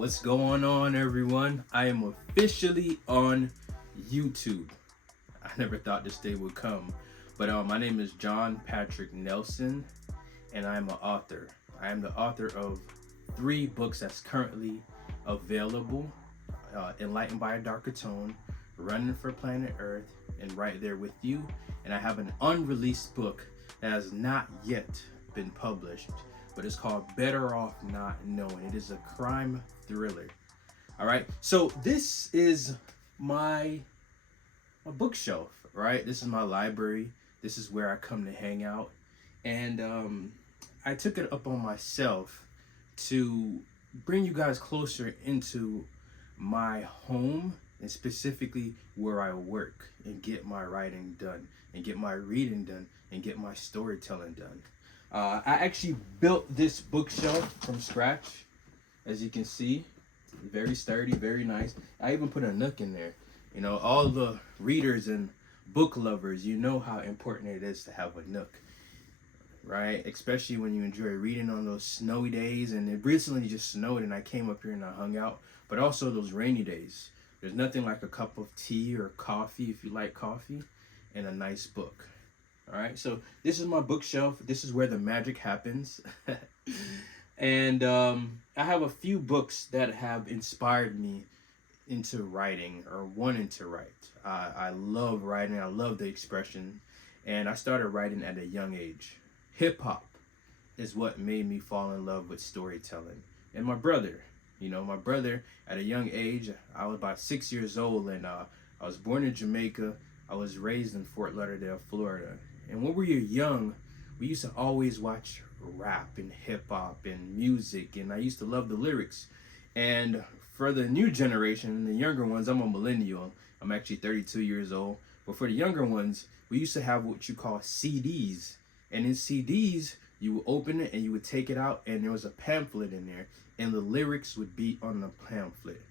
What's going on, everyone? I am officially on YouTube. I never thought this day would come, but my name is Jon-Patric Nelson, and I am an author. I am the author of 3 books that's currently available: Enlightened by a Darker Tone, Running for Planet Earth, and Right There With You. And I have an unreleased book that has not yet been published, but it's called Better Off Not Knowing. It is a crime thriller. All right, so this is my bookshelf, right? This is my library. This is where I come to hang out, and I took it up on myself to bring you guys closer into my home, and specifically where I work, and get my writing done, and get my reading done, and get my storytelling done. I actually built this bookshelf from scratch, as you can see. Very sturdy, very nice. I even put a nook in there. You know, all the readers and book lovers, you know how important it is to have a nook, right? Especially when you enjoy reading on those snowy days. And it recently just snowed, and I came up here and I hung out. But also those rainy days. There's nothing like a cup of tea or coffee, if you like coffee, and a nice book. All right, so this is my bookshelf. This is where the magic happens. And I have a few books that have inspired me into writing or wanting to write. I love writing. I love the expression. And I started writing at a young age. Hip hop is what made me fall in love with storytelling. And my brother, at a young age, I was about 6 years old, and I was born in Jamaica. I was raised in Fort Lauderdale, Florida. And when we were young, we used to always watch rap and hip hop and music, and I used to love the lyrics. And for the new generation, the younger ones, I'm a millennial. I'm actually 32 years old. But for the younger ones, we used to have what you call CDs. And in CDs, you would open it and you would take it out, and there was a pamphlet in there, and the lyrics would be on the pamphlet.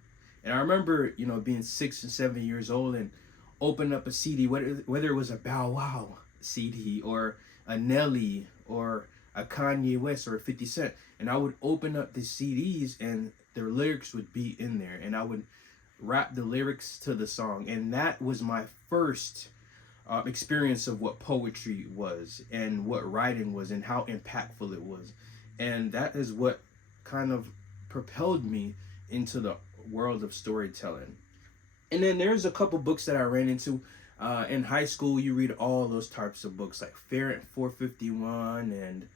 And I remember, being 6 and 7 years old and open up a CD, whether it was a Bow Wow CD or a Nelly or a Kanye West or a 50 Cent, and I would open up the CDs and their lyrics would be in there, and I would rap the lyrics to the song. And that was my first experience of what poetry was and what writing was and how impactful it was. And that is what kind of propelled me into the world of storytelling. And then there's a couple books that I ran into. In high school, you read all those types of books like Fair 451 and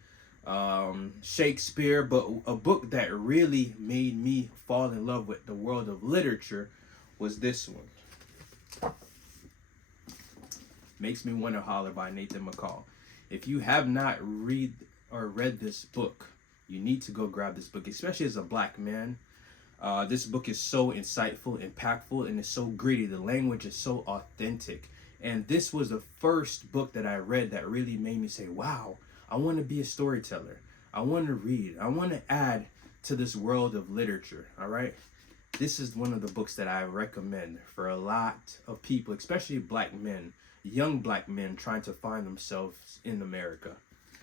Shakespeare. But a book that really made me fall in love with the world of literature was this one. Makes Me Want to Holler by Nathan McCall. If you have not read this book, you need to go grab this book, especially as a black man. This book is so insightful, impactful, and it's so gritty. The language is so authentic. And this was the first book that I read that really made me say, wow, I want to be a storyteller. I want to read. I want to add to this world of literature, all right? This is one of the books that I recommend for a lot of people, especially black men, young black men trying to find themselves in America.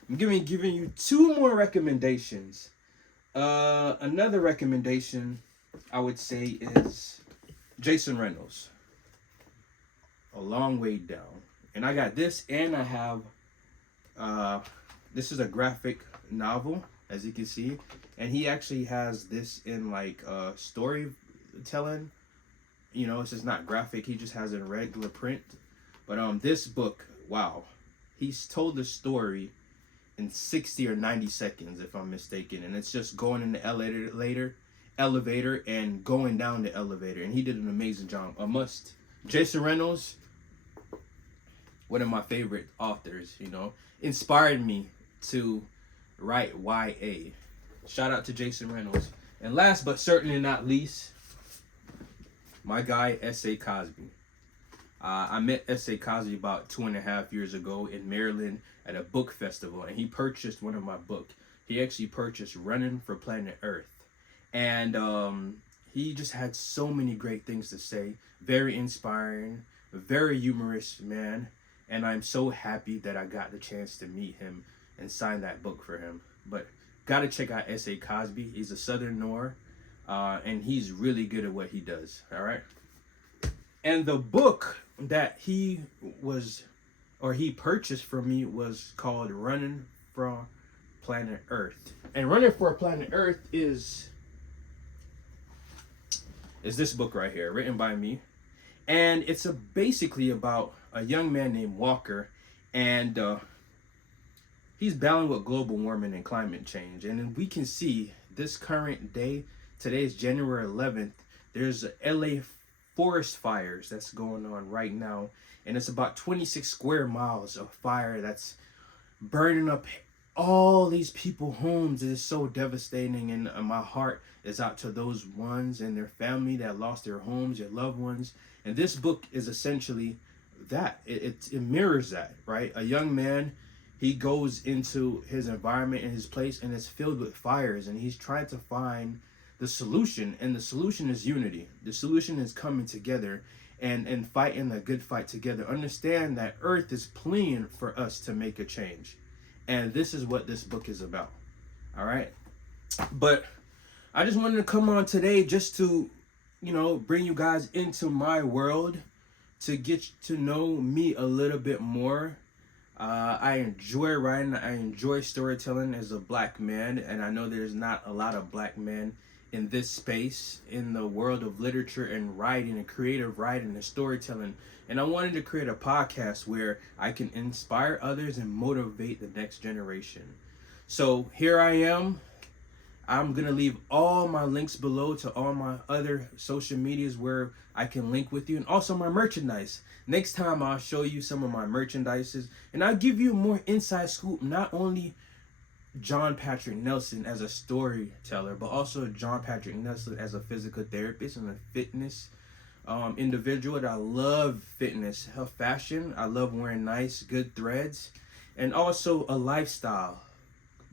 I'm giving you 2 more recommendations. Another recommendation I would say is Jason Reynolds, A Long Way Down. And I got this, and I have this is a graphic novel, as you can see, and he actually has this in like storytelling. It's just not graphic. He just has it in regular print. But this book, wow, he's told the story in 60 or 90 seconds, if I'm mistaken, and it's just going in the elevator and going down the elevator, and he did an amazing job. A must. Jason Reynolds, one of my favorite authors, inspired me to write YA. Shout out to Jason Reynolds. And last but certainly not least, my guy S.A. Cosby. I met S.A. Cosby about 2.5 years ago in Maryland at a book festival, and he purchased one of my books. He actually purchased Running for Planet Earth. And he just had so many great things to say. Very inspiring, very humorous man. And I'm so happy that I got the chance to meet him and sign that book for him. But gotta check out S.A. Cosby. He's a Southern Noir. and he's really good at what he does. All right. And the book that he purchased from me was called Running for Planet Earth. And Running for Planet Earth is this book right here, written by me. And it's basically about a young man named Walker, and he's battling with global warming and climate change. And we can see this current day, today is January 11th, there's LA forest fires that's going on right now, and it's about 26 square miles of fire that's burning up all these people homes. It is so devastating, and my heart is out to those ones and their family that lost their homes, their loved ones. And this book is essentially that. It mirrors that, right? A young man, he goes into his environment and his place, and it's filled with fires, and he's trying to find the solution, and the solution is unity. The solution is coming together and fighting a good fight together. Understand that Earth is pleading for us to make a change, and this is what this book is about. All right, but I just wanted to come on today just to, bring you guys into my world, to get to know me a little bit more. I enjoy writing. I enjoy storytelling as a black man, and I know there's not a lot of black men in this space, in the world of literature and writing and creative writing and storytelling. And I wanted to create a podcast where I can inspire others and motivate the next generation. So here I am. I'm going to leave all my links below to all my other social medias where I can link with you, and also my merchandise. Next time I'll show you some of my merchandises, and I'll give you more inside scoop, not only Jon-Patric Nelson as a storyteller, but also Jon-Patric Nelson as a physical therapist and a fitness individual. That I love fitness, fashion. I love wearing nice, good threads, and also a lifestyle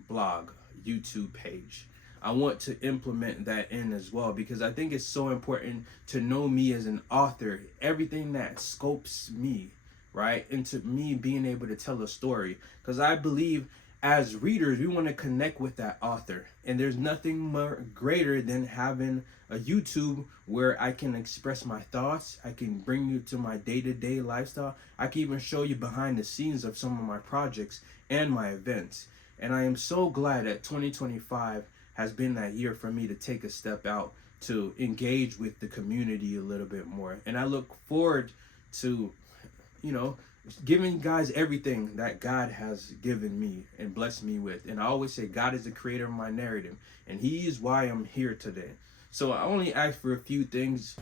blog, YouTube page. I want to implement that in as well, because I think it's so important to know me as an author, everything that scopes me, right, into me being able to tell a story. Because I believe as readers, we want to connect with that author, and there's nothing more greater than having a YouTube where I can express my thoughts. I can bring you to my day-to-day lifestyle. I can even show you behind the scenes of some of my projects and my events. And I am so glad that 2025 has been that year for me to take a step out to engage with the community a little bit more. And I look forward to, giving you guys everything that God has given me and blessed me with. And I always say God is the creator of my narrative, and He is why I'm here today. So I only ask for a few things,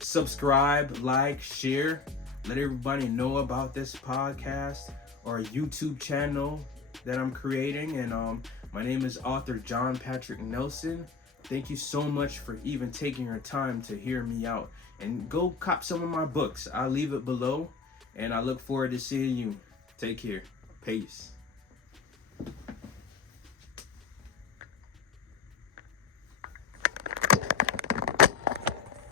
subscribe, like, share, let everybody know about this podcast or YouTube channel that I'm creating. And my name is author Jon-Patric Nelson. Thank you so much for even taking your time to hear me out. And go cop some of my books. I'll leave it below. And I look forward to seeing you. Take care. Peace.